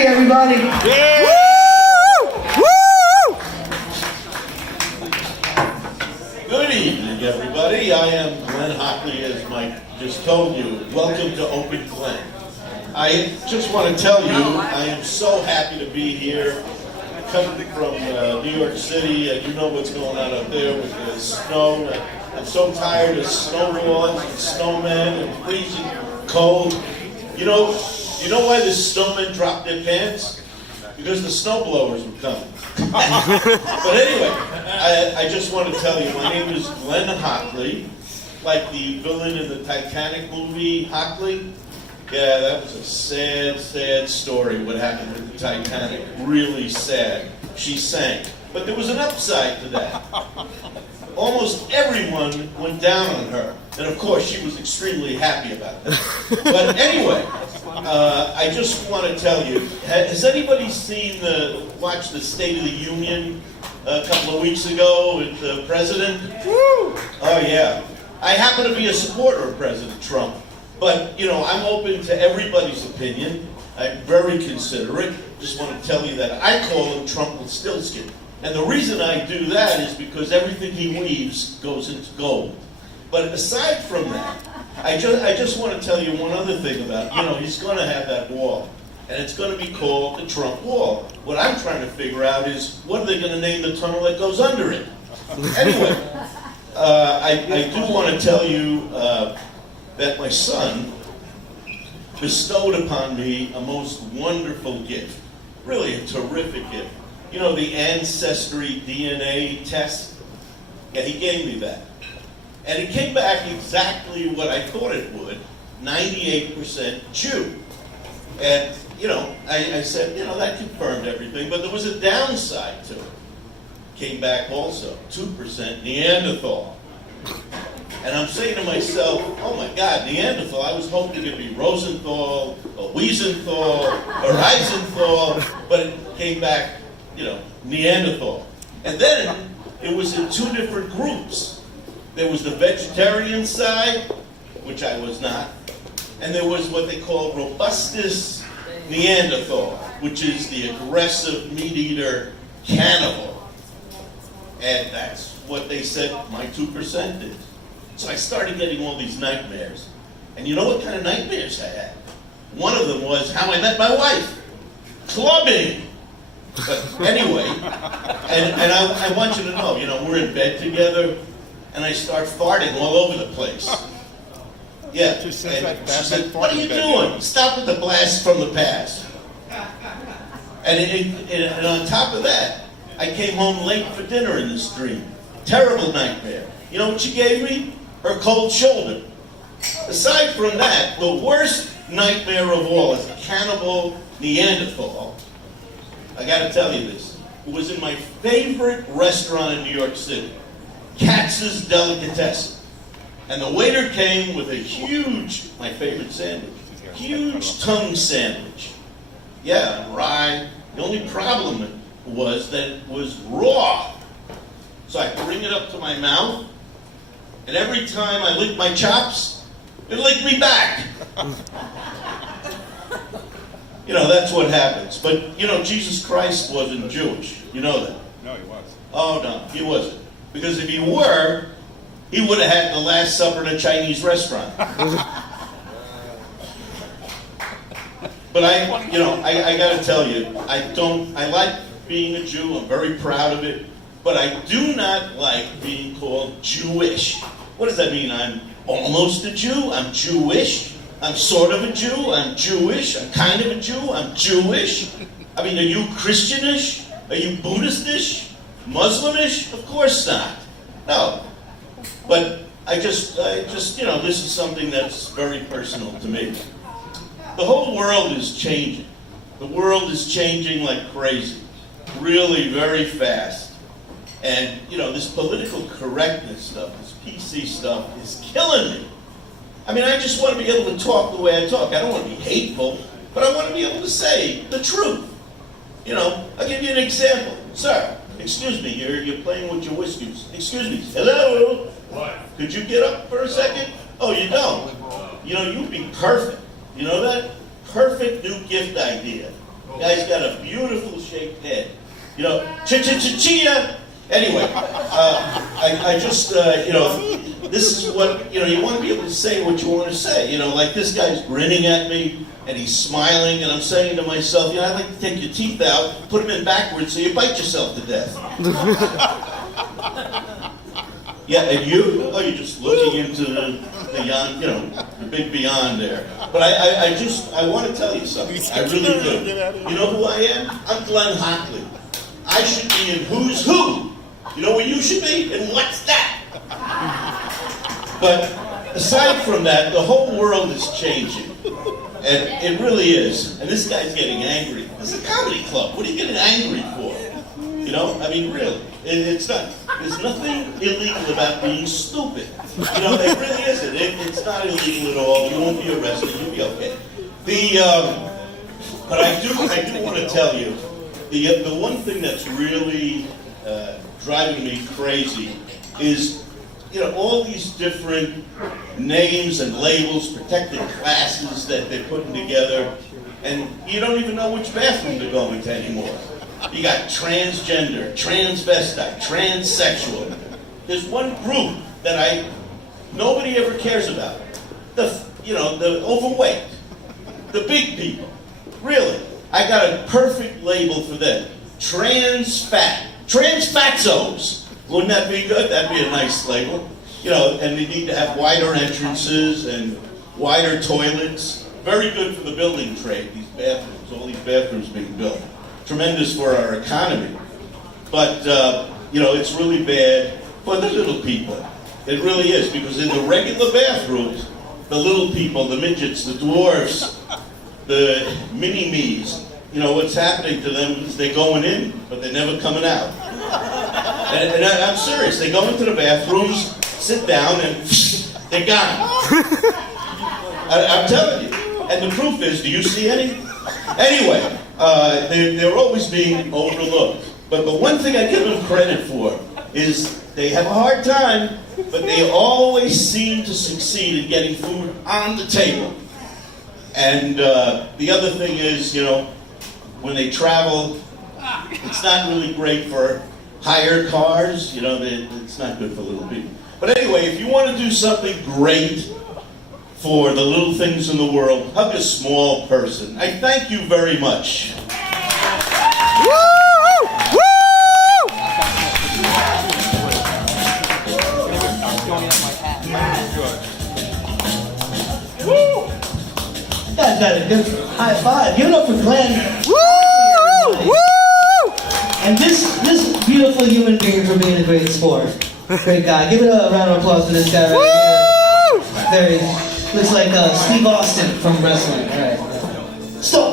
Hockley, everybody. Yeah. Woo! Good evening, everybody. I am Glen Hockley, as Mike just told you. Welcome to Open Glen. I just want to tell you, I am so happy to be here. Coming from New York City, you know what's going on up there with the snow. I'm so tired of snowballs and snowmen and freezing cold. You know why the snowmen dropped their pants? Because the snowblowers were coming. But anyway, I just want to tell you, my name is Glen Hockley, like the villain in the Titanic movie, Hockley. Yeah, that was a sad, sad story, what happened with the Titanic. Really sad. She sank. But there was an upside to that. Almost everyone went down on her. And of course, she was extremely happy about that. But anyway, I just want to tell you, has anybody watched the State of the Union a couple of weeks ago with the president? Woo! Oh, yeah. I happen to be a supporter of President Trump. But, I'm open to everybody's opinion. I'm very considerate. Just want to tell you that I call him Trumpelstiltskin. And the reason I do that is because everything he weaves goes into gold. But aside from that, I just want to tell you one other thing about, he's going to have that wall. And it's going to be called the Trump Wall. What I'm trying to figure out is, what are they going to name the tunnel that goes under it? Anyway, I do want to tell you that my son bestowed upon me a most wonderful gift, really a terrific gift. The Ancestry DNA test? Yeah, he gave me that. And it came back exactly what I thought it would, 98% Jew. And, I said, that confirmed everything, but there was a downside to it. Came back also, 2% Neanderthal. And I'm saying to myself, oh my God, Neanderthal, I was hoping it'd be Rosenthal, or Wiesenthal, or Eisenthal, but it came back, Neanderthal. And then it was in two different groups. There was the vegetarian side, which I was not, and there was what they call robustus Neanderthal, which is the aggressive meat-eater cannibal. And that's what they said my 2% did. So I started getting all these nightmares. And you know what kind of nightmares I had? One of them was how I met my wife. Clubbing. But anyway, and I want you to know, we're in bed together, and I start farting all over the place. Yeah, and she said, what are you doing? Stop with the blast from the past. And on top of that, I came home late for dinner in this dream. Terrible nightmare. You know what she gave me? Her cold shoulder. Aside from that, the worst nightmare of all is a cannibal Neanderthal. I gotta tell you this. It was in my favorite restaurant in New York City, Katz's Delicatessen. And the waiter came with a huge, my favorite sandwich, huge tongue sandwich. Yeah, rye. The only problem was that it was raw. So I bring it up to my mouth, and every time I lick my chops, it licked me back. That's what happens. But, Jesus Christ wasn't Jewish. You know that? No, he was. Oh, no, he wasn't. Because if he were, he would have had the Last Supper in a Chinese restaurant. But I got to tell you, I like being a Jew. I'm very proud of it. But I do not like being called Jewish. What does that mean? I'm almost a Jew? I'm Jewish? I'm sort of a Jew? I'm Jewish? I'm kind of a Jew? I'm Jewish? I mean, are you Christianish? Are you Buddhistish? Muslimish? Of course not. No. But I just, this is something that's very personal to me. The whole world is changing. The world is changing like crazy. Really very fast. And, this political correctness stuff, this PC stuff is killing me. I mean, I just want to be able to talk the way I talk. I don't want to be hateful, but I want to be able to say the truth. I'll give you an example. Sir, excuse me, you're playing with your whiskers. Excuse me. Hello? What? Could you get up for a second? Oh, you don't? You'd be perfect. You know that? Perfect new gift idea. Guy's got a beautiful shaped head. You know, chia. Anyway, I just, you know, this is what, you know, you want to be able to say what you want to say. You know, like this guy's grinning at me, and he's smiling, and I'm saying to myself, you know, I'd like to take your teeth out, put them in backwards so you bite yourself to death. Yeah, and you? Oh, you're just looking into the beyond, you know, the big beyond there. But I want to tell you something. I really do. You know who I am? I'm Glen Hockley. I should be in Who's Who. You know where you should be? And What's That? But aside from that, the whole world is changing. And it really is. And this guy's getting angry. This is a comedy club. What are you getting angry for? You know, I mean, really. It's not. There's nothing illegal about being stupid. You know, there really isn't. It's not illegal at all. You won't be arrested. You'll be okay. But I do want to tell you, the one thing that's really driving me crazy is, you know, all these different names and labels, protected classes that they're putting together, and you don't even know which bathroom they're going to anymore. You got transgender, transvestite, transsexual. There's one group that nobody ever cares about. The overweight, the big people. Really, I got a perfect label for them. Trans fat. Trans-fatzos. Wouldn't that be good? That'd be a nice label. You know, and they need to have wider entrances and wider toilets. Very good for the building trade, these bathrooms, all these bathrooms being built. Tremendous for our economy. But, you know, it's really bad for the little people. It really is, because in the regular bathrooms, the little people, the midgets, the dwarfs, the mini-me's, you know, what's happening to them is they're going in, but they're never coming out. And I'm serious. They go into the bathrooms, sit down, and they're gone. I'm telling you. And the proof is, do you see any? Anyway, they're always being overlooked. But the one thing I give them credit for is they have a hard time, but they always seem to succeed in getting food on the table. And the other thing is, you know, when they travel, it's not really great for hired cars. You know, it's not good for little people. But anyway, if you want to do something great for the little things in the world, hug a small person. I thank you very much. Woo! Woo! You guys got a good high five. Give it up for Glen. Woo! Woo! And this beautiful human being for being a great sport. Great guy. Give it a round of applause for this guy right here. Looks like Steve Austin from wrestling. All right. Stop.